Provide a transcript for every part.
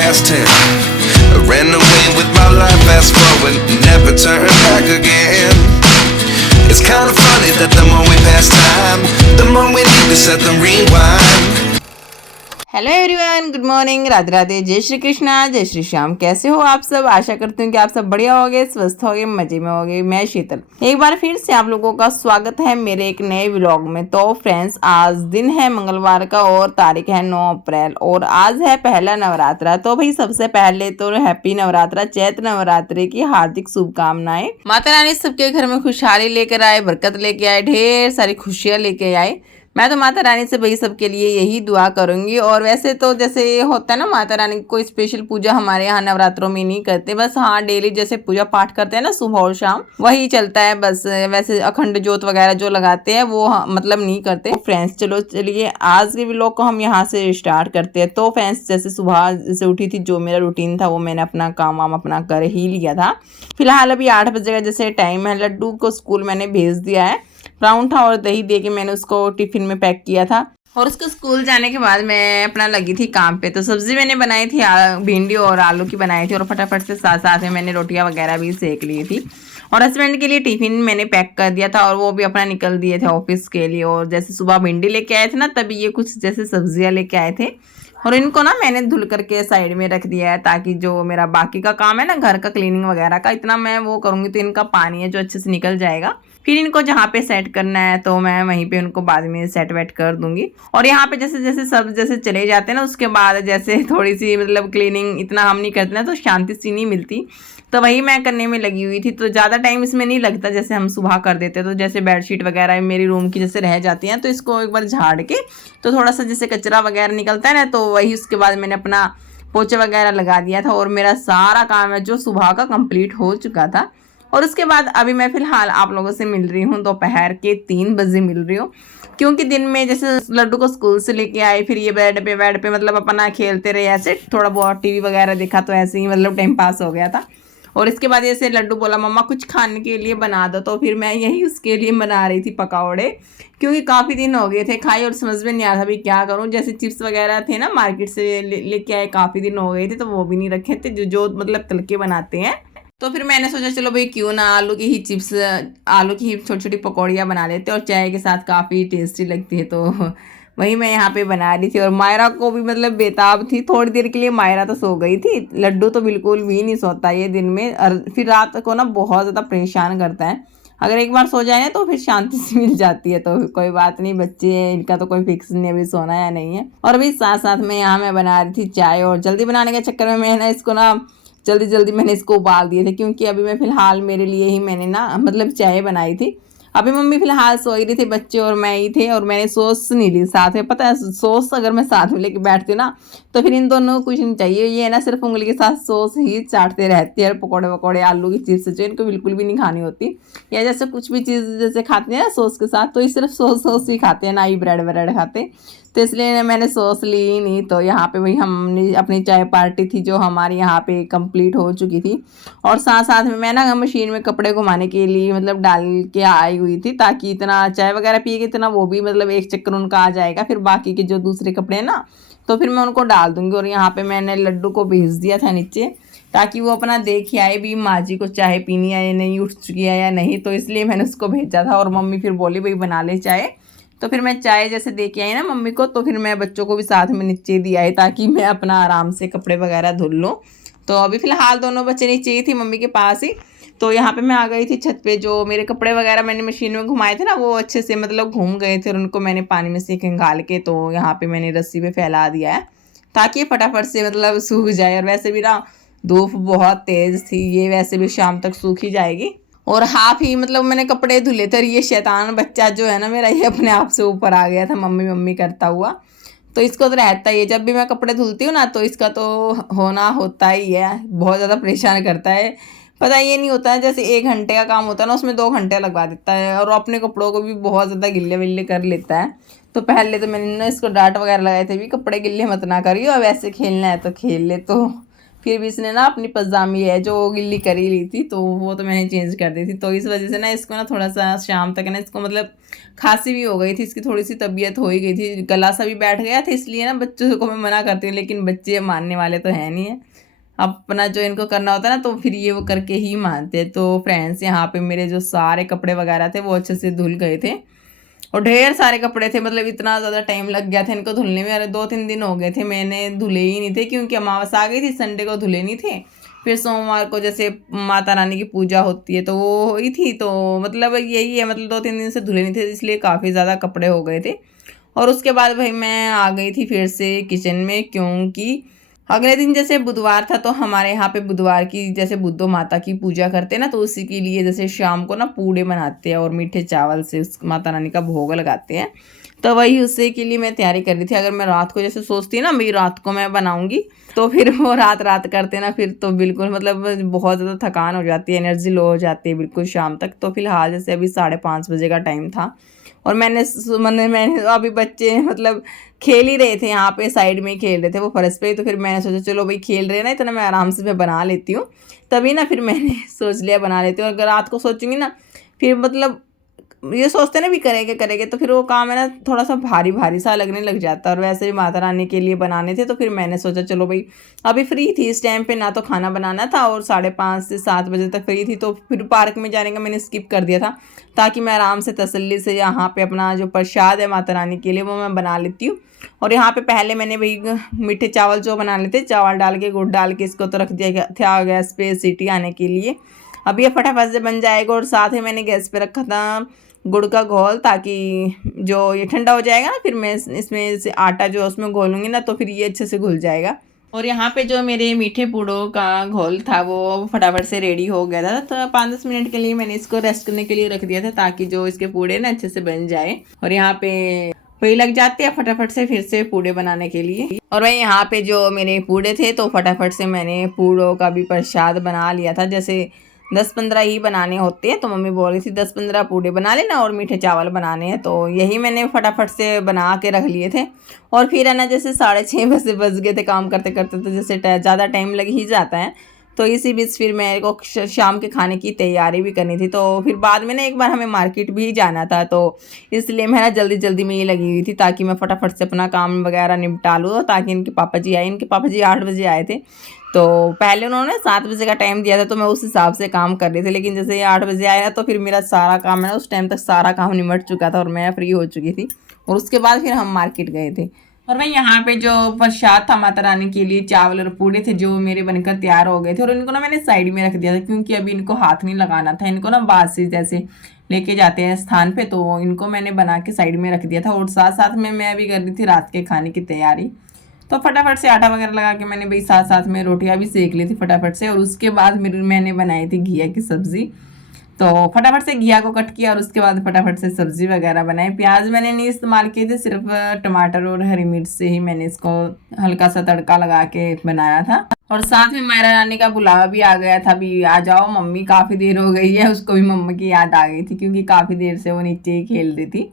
past tense. I ran away with my life, fast forward, never turn back again. It's kind of funny that the more we pass time, the more we need to set the rewind. Hello everyone, good morning, Radhe Radhe, जय श्री कृष्णा, जय श्री श्याम। कैसे हो आप सब? आशा करती हूँ कि आप सब बढ़िया होगे, स्वस्थ होगे, मजे में होगे। मैं शीतल एक बार फिर से आप लोगों का स्वागत है मेरे एक नए व्लॉग में। तो फ्रेंड्स, आज दिन है मंगलवार का और तारीख है 9 अप्रैल और आज है पहला नवरात्रा। तो भाई सबसे पहले तो हैप्पी नवरात्रा, चैत्र नवरात्रि की हार्दिक शुभकामनाएं। माता रानी सबके घर में खुशहाली लेकर आए, बरकत लेके आए, ढेर सारी खुशियां लेके आए। मैं तो माता रानी से भाई सबके लिए यही दुआ करूंगी। और वैसे तो जैसे होता है ना, माता रानी की कोई स्पेशल पूजा हमारे यहाँ नवरात्रों में नहीं करते, बस हाँ डेली जैसे पूजा पाठ करते हैं ना सुबह और शाम, वही चलता है बस। वैसे अखंड ज्योत वगैरह जो लगाते हैं वो मतलब नहीं करते। फ्रेंड्स चलो चलिए आज के व्लॉग को हम यहाँ से स्टार्ट करते हैं। तो फ्रेंड्स जैसे सुबह जैसे उठी थी, जो मेरा रूटीन था वो मैंने अपना काम वाम अपना कर ही लिया था। फिलहाल अभी 8 बजे का जैसे टाइम है। लड्डू को स्कूल मैंने भेज दिया है, पराठा और दही दे के मैंने उसको टिफिन में पैक किया था। और उसको स्कूल जाने के बाद मैं अपना लगी थी काम पे। तो सब्जी मैंने बनाई थी भिंडी और आलू की बनाई थी और फटाफट से साथ साथ में मैंने रोटियां वगैरह भी सेक ली थी। और हस्बैंड के लिए टिफिन मैंने पैक कर दिया था और वो भी अपना निकल दिए थे ऑफिस के लिए। और जैसे सुबह भिंडी लेके आए थे ना, तभी ये कुछ जैसे सब्जियां लेके आए थे और इनको ना मैंने धुल करके साइड में रख दिया है, ताकि जो मेरा बाकी का काम है ना घर का क्लीनिंग वगैरह का, इतना मैं वो करूँगी तो इनका पानी है जो अच्छे से निकल जाएगा। फिर इनको जहाँ पे सेट करना है तो मैं वहीं पे उनको बाद में सेट वेट कर दूंगी। और यहाँ पे जैसे जैसे सब जैसे चले जाते हैं ना, उसके बाद जैसे थोड़ी सी मतलब क्लीनिंग इतना हम नहीं करते ना तो शांति सी नहीं मिलती, तो वही मैं करने में लगी हुई थी। तो ज़्यादा टाइम इसमें नहीं लगता, जैसे हम सुबह कर देते तो जैसे बेडशीट वगैरह मेरी रूम की जैसे रह जाती हैं तो इसको एक बार झाड़ के तो थोड़ा सा जैसे कचरा वगैरह निकलता है ना, तो वही उसके बाद मैंने अपना पोछा वगैरह लगा दिया था और मेरा सारा काम है जो सुबह का कंप्लीट हो चुका था। और उसके बाद अभी मैं फ़िलहाल आप लोगों से मिल रही हूँ, दोपहर के 3 बजे मिल रही हूँ, क्योंकि दिन में जैसे लड्डू को स्कूल से लेके आए, फिर ये बेड पे मतलब अपना खेलते रहे, ऐसे थोड़ा बहुत टीवी वगैरह देखा, तो ऐसे ही मतलब टाइम पास हो गया था। और इसके बाद ऐसे लड्डू बोला मम्मा कुछ खाने के लिए बना दो, तो फिर मैं यही उसके लिए बना रही थी पकौड़े, क्योंकि काफ़ी दिन हो गए थे खाए और समझ में नहीं आ रहा था अभी क्या करूँ। जैसे चिप्स वगैरह थे ना मार्केट से लेके आए, काफ़ी दिन हो गए थे तो वो भी नहीं रखे थे जो मतलब तल के बनाते हैं। तो फिर मैंने सोचा चलो भाई क्यों ना आलू की ही चिप्स, आलू की ही छोटी छोटी पकौड़ियाँ बना लेते और चाय के साथ काफ़ी टेस्टी लगती है। तो वही मैं यहाँ पे बना रही थी और मायरा को भी मतलब बेताब थी थोड़ी देर के लिए। मायरा तो सो गई थी, लड्डू तो बिल्कुल भी नहीं सोता ये दिन में, और फिर रात को ना बहुत ज़्यादा परेशान करता है। अगर एक बार सो जाए ना तो फिर शांति से मिल जाती है। तो कोई बात नहीं, बच्चे हैं इनका तो कोई फिक्स नहीं अभी सोना या नहीं है। और अभी साथ साथ में यहाँ मैं बना रही थी चाय, और जल्दी बनाने के चक्कर में मैं ना इसको ना जल्दी जल्दी मैंने इसको उबाल दिए थे, क्योंकि अभी मैं फ़िलहाल मेरे लिए ही मैंने ना मतलब चाय बनाई थी। अभी मम्मी फ़िलहाल सोई रही थी, बच्चे और मैं ही थे, और मैंने सॉस नहीं ली साथ में। पता है सॉस अगर मैं साथ में लेके बैठती हूँ ना तो फिर इन दोनों को कुछ नहीं चाहिए, ये ना सिर्फ उंगली के साथ सॉस ही चाटते रहते हैं। पकौड़े वकौड़े आलू की चिप्स जो इनको बिल्कुल भी नहीं खानी होती, या जैसे कुछ भी चीज़ जैसे खाते हैं ना सॉस के साथ, तो ये सिर्फ सॉस ही खाते हैं, ना ही ब्रेड व्रेड खाते। तो इसलिए मैंने सॉस ली ही नहीं। तो यहाँ पे वही हमने अपनी चाय पार्टी थी जो हमारी यहाँ पे कंप्लीट हो चुकी थी। और साथ साथ में मैं ना मशीन में कपड़े घुमाने के लिए मतलब डाल के आई हुई थी, ताकि इतना चाय वगैरह पिएगी इतना वो भी मतलब एक चक्कर उनका आ जाएगा, फिर बाकी के जो दूसरे कपड़े हैं ना तो फिर मैं उनको डाल दूँगी। और यहाँ पर मैंने लड्डू को भेज दिया था नीचे, ताकि वो अपना देख आए भी माँ जी को चाय पीनी है या नहीं, उठ चुकी है या नहीं। तो इसलिए मैंने उसको भेजा था। और मम्मी फिर बोली भाई बना ले चाय, तो फिर मैं चाय जैसे दे के आई ना मम्मी को, तो फिर मैं बच्चों को भी साथ में नीचे दी आई, ताकि मैं अपना आराम से कपड़े वगैरह धुल लूँ। तो अभी फ़िलहाल दोनों बच्चे नीचे ही थी मम्मी के पास ही। तो यहाँ पे मैं आ गई थी छत पे, जो मेरे कपड़े वगैरह मैंने मशीन में घुमाए थे ना वो अच्छे से मतलब घूम गए थे, और उनको मैंने पानी में से खंगाल के तो यहाँ पे मैंने रस्सी पे फैला दिया है, ताकि फटाफट से मतलब सूख जाए। और वैसे भी ना धूप बहुत तेज़ थी, ये वैसे भी शाम तक सूख ही जाएगी। और हाफ ही मतलब मैंने कपड़े धुले थे, और ये शैतान बच्चा जो है ना मेरा, ये अपने आप से ऊपर आ गया था मम्मी मम्मी करता हुआ। तो इसको तो रहता ही है, जब भी मैं कपड़े धुलती हूँ ना तो इसका तो होना होता ही है, बहुत ज़्यादा परेशान करता है। पता ये नहीं होता है, जैसे 1 घंटे का काम होता है ना उसमें 2 घंटे लगवा देता है, और अपने कपड़ों को भी बहुत ज़्यादा गिल्ले विल्ले कर लेता है। तो पहले तो मैंने ना इसको डांट वगैरह लगाए थे भी, कपड़े गिल्ले मत ना करियो, अब ऐसे खेलना है तो खेल ले। तो फिर भी इसने ना अपनी पजामी है जो गिल्ली कर ही ली थी, तो वो तो मैंने चेंज कर दी थी। तो इस वजह से ना इसको ना थोड़ा सा शाम तक ना इसको मतलब खांसी भी हो गई थी, इसकी थोड़ी सी तबीयत हो ही गई थी, गला सा भी बैठ गया था। इसलिए ना बच्चों को मैं मना करती हूँ, लेकिन बच्चे मानने वाले तो है नहीं है। अपना जो इनको करना होता है ना तो फिर ये वो करके ही मानते हैं। तो फ्रेंड्स यहाँ पे मेरे जो सारे कपड़े वगैरह थे वो अच्छे से धुल गए थे, और ढेर सारे कपड़े थे, मतलब इतना ज़्यादा टाइम लग गया था इनको धुलने में। अरे 2-3 दिन हो गए थे मैंने धुले ही नहीं थे, क्योंकि अमावस आ गई थी, संडे को धुले नहीं थे। फिर सोमवार को जैसे माता रानी की पूजा होती है तो वो हुई थी, तो मतलब यही है, मतलब 2-3 दिन से धुले नहीं थे, इसलिए काफ़ी ज़्यादा कपड़े हो गए थे। और उसके बाद भाई मैं आ गई थी फिर से किचन में, क्योंकि अगले दिन जैसे बुधवार था तो हमारे यहाँ पे बुधवार की जैसे बुद्धो माता की पूजा करते हैं ना, तो उसी के लिए जैसे शाम को ना पूड़े बनाते हैं और मीठे चावल से उस माता रानी का भोग लगाते हैं। तो वही उसी के लिए मैं तैयारी कर रही थी। अगर मैं रात को जैसे सोचती ना भाई रात को मैं बनाऊंगी, तो फिर वो रात रात करते ना, फिर तो बिल्कुल मतलब बहुत ज़्यादा थकान हो जाती है, एनर्जी लो हो जाती है बिल्कुल शाम तक। तो फिलहाल जैसे अभी 5:30 बजे का टाइम था, और मैंने अभी बच्चे मतलब खेल ही रहे थे, यहाँ पे साइड में ही खेल रहे थे वो फर्श पे। तो फिर मैंने सोचा चलो भाई खेल रहे हैं ना इतना, मैं आराम से मैं बना लेती हूँ। तभी ना फिर मैंने सोच लिया बना लेती हूँ। अगर रात को सोचूंगी ना फिर मतलब ये सोचते ना भी करेंगे करेंगे, तो फिर वो काम है ना थोड़ा सा भारी भारी सा लगने लग जाता है। और वैसे भी माता रानी के लिए बनाने थे, तो फिर मैंने सोचा चलो भाई अभी फ्री थी इस टाइम पे, ना तो खाना बनाना था और 5:30 से 7 बजे तक फ्री थी। तो फिर पार्क में जाने का मैंने स्किप कर दिया था, ताकि मैं आराम से तसल्ली से यहाँ पे अपना जो प्रसाद है माता रानी के लिए वो मैं बना लेती हूँ। और यहाँ पे पहले मैंने भाई मीठे चावल जो बना लेते, चावल डाल के गुड़ डाल के इसको तो रख दिया था गैस पे सीटी आने के लिए। अब ये फटाफट से बन जाएगा। और साथ ही मैंने गैस पे रखा था गुड़ का घोल, ताकि जो ये ठंडा हो जाएगा ना फिर मैं इसमें से आटा जो उसमें घोलूंगी ना, तो फिर ये अच्छे से घुल जाएगा। और यहाँ पे जो मेरे मीठे पूड़ों का घोल था वो फटाफट से रेडी हो गया था। तो 5-10 मिनट के लिए मैंने इसको रेस्ट करने के लिए रख दिया था, ताकि जो इसके पूड़े ना अच्छे से बन जाए। और यहाँ पे वही लग जाते हैं फटाफट से फिर से पूड़े बनाने के लिए। और वही यहाँ पे जो मेरे पूड़े थे तो फटाफट से मैंने पूड़ों का भी प्रसाद बना लिया था। जैसे 10-15 ही बनाने होते हैं, तो मम्मी बोल रही थी 10-15 पूड़े बना लेना और मीठे चावल बनाने हैं, तो यही मैंने फटाफट से बना के रख लिए थे। और फिर है ना जैसे 6:30 बजे बज गए थे काम करते करते, तो जैसे ज़्यादा टाइम लग ही जाता है। तो इसी बीच फिर मेरे को शाम के खाने की तैयारी भी करनी थी। तो फिर बाद में ना एक बार हमें मार्केट भी जाना था, तो इसलिए मैं ना जल्दी जल्दी में ही लगी हुई थी, ताकि मैं फटाफट से अपना काम वगैरह निपटा लूँ, ताकि इनके पापा जी आए। इनके पापा जी 8 बजे आए थे, तो पहले उन्होंने 7 बजे का टाइम दिया था, तो मैं उस हिसाब से काम कर रही थी। लेकिन जैसे ये 8 बजे आया तो फिर मेरा सारा काम है ना उस टाइम तक सारा काम निमट चुका था और मैं फ्री हो चुकी थी। और उसके बाद फिर हम मार्केट गए थे। और भाई यहाँ पे जो प्रसाद था माता रानी के लिए, चावल और पूड़े थे जो मेरे बनकर तैयार हो गए थे, और इनको ना मैंने साइड में रख दिया था, क्योंकि अभी इनको हाथ नहीं लगाना था। इनको ना बासी जैसे लेके जाते हैं स्थान पे, तो इनको मैंने बना के साइड में रख दिया था। और साथ साथ में मैं अभी कर रही थी रात के खाने की तैयारी। तो फटाफट से आटा वगैरह लगा के मैंने भाई साथ साथ में रोटियां भी सेक ली थी फटाफट से। और उसके बाद मैंने बनाई थी घिया की सब्जी। तो फटाफट से घिया को कट किया और उसके बाद फटाफट से सब्जी वगैरह बनाई। प्याज मैंने नहीं इस्तेमाल किए थे, सिर्फ टमाटर और हरी मिर्च से ही मैंने इसको हल्का सा तड़का लगा के बनाया था। और साथ में मायरा रानी का बुलावा भी आ गया था, भी आ जाओ मम्मी, काफ़ी देर हो गई है। उसको भी मम्मा की याद आ गई थी, क्योंकि काफ़ी देर से वो नीचे ही खेल रही थी।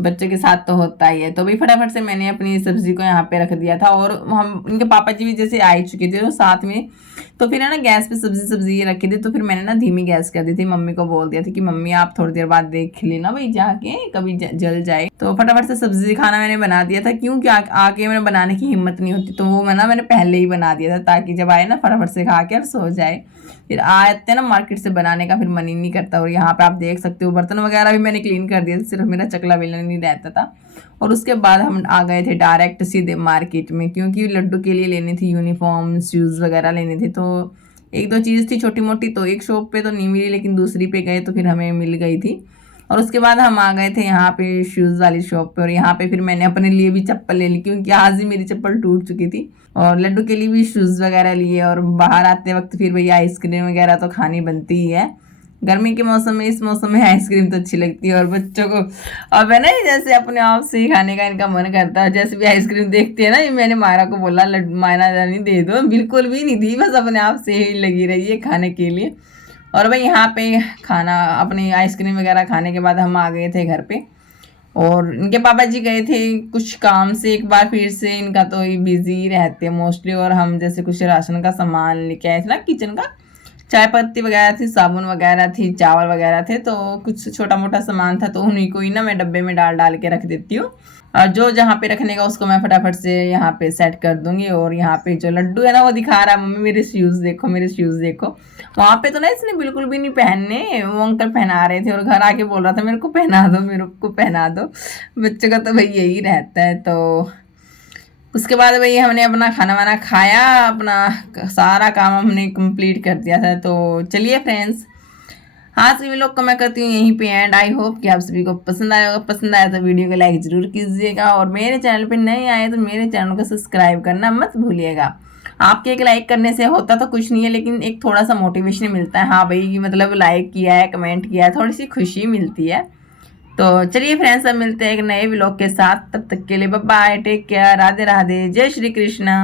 बच्चों के साथ तो होता ही है। तो भाई फटाफट से मैंने अपनी सब्जी को यहाँ पे रख दिया था। और हम इनके पापा जी भी जैसे आ ही चुके थे वो साथ में, तो फिर है ना गैस पे सब्जी ये रखी थी। तो फिर मैंने ना धीमी गैस कर दी थी, मम्मी को बोल दिया था कि मम्मी आप थोड़ी देर बाद देख लेना भाई जाके, कभी जल जाए। तो फटाफट से सब्जी खाना मैंने बना दिया था, क्योंकि आके मैंने बनाने की हिम्मत नहीं होती, तो वो मैंने पहले ही बना दिया था, ताकि जब आए ना फटाफट से खा के और सो जाए। फिर आते हैं ना मार्केट से बनाने का फिर मन ही नहीं करता। और यहाँ पे आप देख सकते हो बर्तन वगैरह भी मैंने क्लीन कर दिया था, सिर्फ मेरा चकला बेलन नहीं रहता था। और उसके बाद हम आ गए थे डायरेक्ट सीधे मार्केट में, क्योंकि लड्डू के लिए लेनी थी यूनिफॉर्म शूज़ वगैरह लेने थे। तो 1-2 चीज़ थी छोटी मोटी, तो एक शॉप पे तो नहीं मिली, लेकिन दूसरी पे गए तो फिर हमें मिल गई थी। और उसके बाद हम आ गए थे यहाँ पे शूज़ वाली शॉप पे। और यहाँ पे फिर मैंने अपने लिए भी चप्पल ले ली, क्योंकि आज ही मेरी चप्पल टूट चुकी थी। और लड्डू के लिए भी शूज़ वगैरह लिए। और बाहर आते वक्त फिर भैया आइसक्रीम वगैरह तो खानी बनती ही है। गर्मी के मौसम में, इस मौसम में आइसक्रीम तो अच्छी लगती है। और बच्चों को अब है ना जैसे अपने आप से ही खाने का इनका मन करता है। जैसे भी आइसक्रीम देखते हैं ना, मैंने मायरा को बोला मायरा रानी दे दो, बिल्कुल भी नहीं दी, बस अपने आप से ही लगी रही है खाने के लिए। और भाई यहाँ पे खाना अपनी आइसक्रीम वगैरह खाने के बाद हम आ गए थे घर पे। और इनके पापा जी गए थे कुछ काम से एक बार फिर से, इनका तो बिजी रहते हैं मोस्टली। और हम जैसे कुछ राशन का सामान लेके आए थे ना किचन का, चाय पत्ती वगैरह थी, साबुन वगैरह थी, चावल वगैरह थे, तो कुछ छोटा मोटा सामान था, तो उन्हीं को ही ना मैं डब्बे में डाल डाल के रख देती हूँ। और जो जहाँ पे रखने का उसको मैं फटाफट से यहाँ पे सेट कर दूंगी। और यहाँ पे जो लड्डू है ना वो दिखा रहा है मम्मी मेरे शूज़ देखो, मेरे शूज़ देखो। वहाँ पे तो ना इसने बिल्कुल भी नहीं पहनने, वो अंकल पहना रहे थे और घर आके बोल रहा था मेरे को पहना दो, मेरे को पहना दो। बच्चों का तो भाई यही रहता है। तो उसके बाद भाई हमने अपना खाना वाना खाया, अपना सारा काम हमने कंप्लीट कर दिया था। तो चलिए फ्रेंड्स, आज के व्लॉग को मैं करती हूँ यहीं पे एंड। आई होप कि आप सभी को पसंद आया होगा। पसंद आया तो वीडियो को लाइक ज़रूर कीजिएगा, और मेरे चैनल पे नए आए तो मेरे चैनल को सब्सक्राइब करना मत भूलिएगा। आपके एक लाइक करने से होता तो कुछ नहीं है, लेकिन एक थोड़ा सा मोटिवेशन मिलता है। हाँ भाई, मतलब लाइक किया है, कमेंट किया है, थोड़ी सी खुशी मिलती है। तो चलिए फ्रेंड्स, अब मिलते हैं एक नए व्लॉग के साथ। तब तक के लिए bye bye, take care, Radhe Radhe, जय श्री कृष्णा।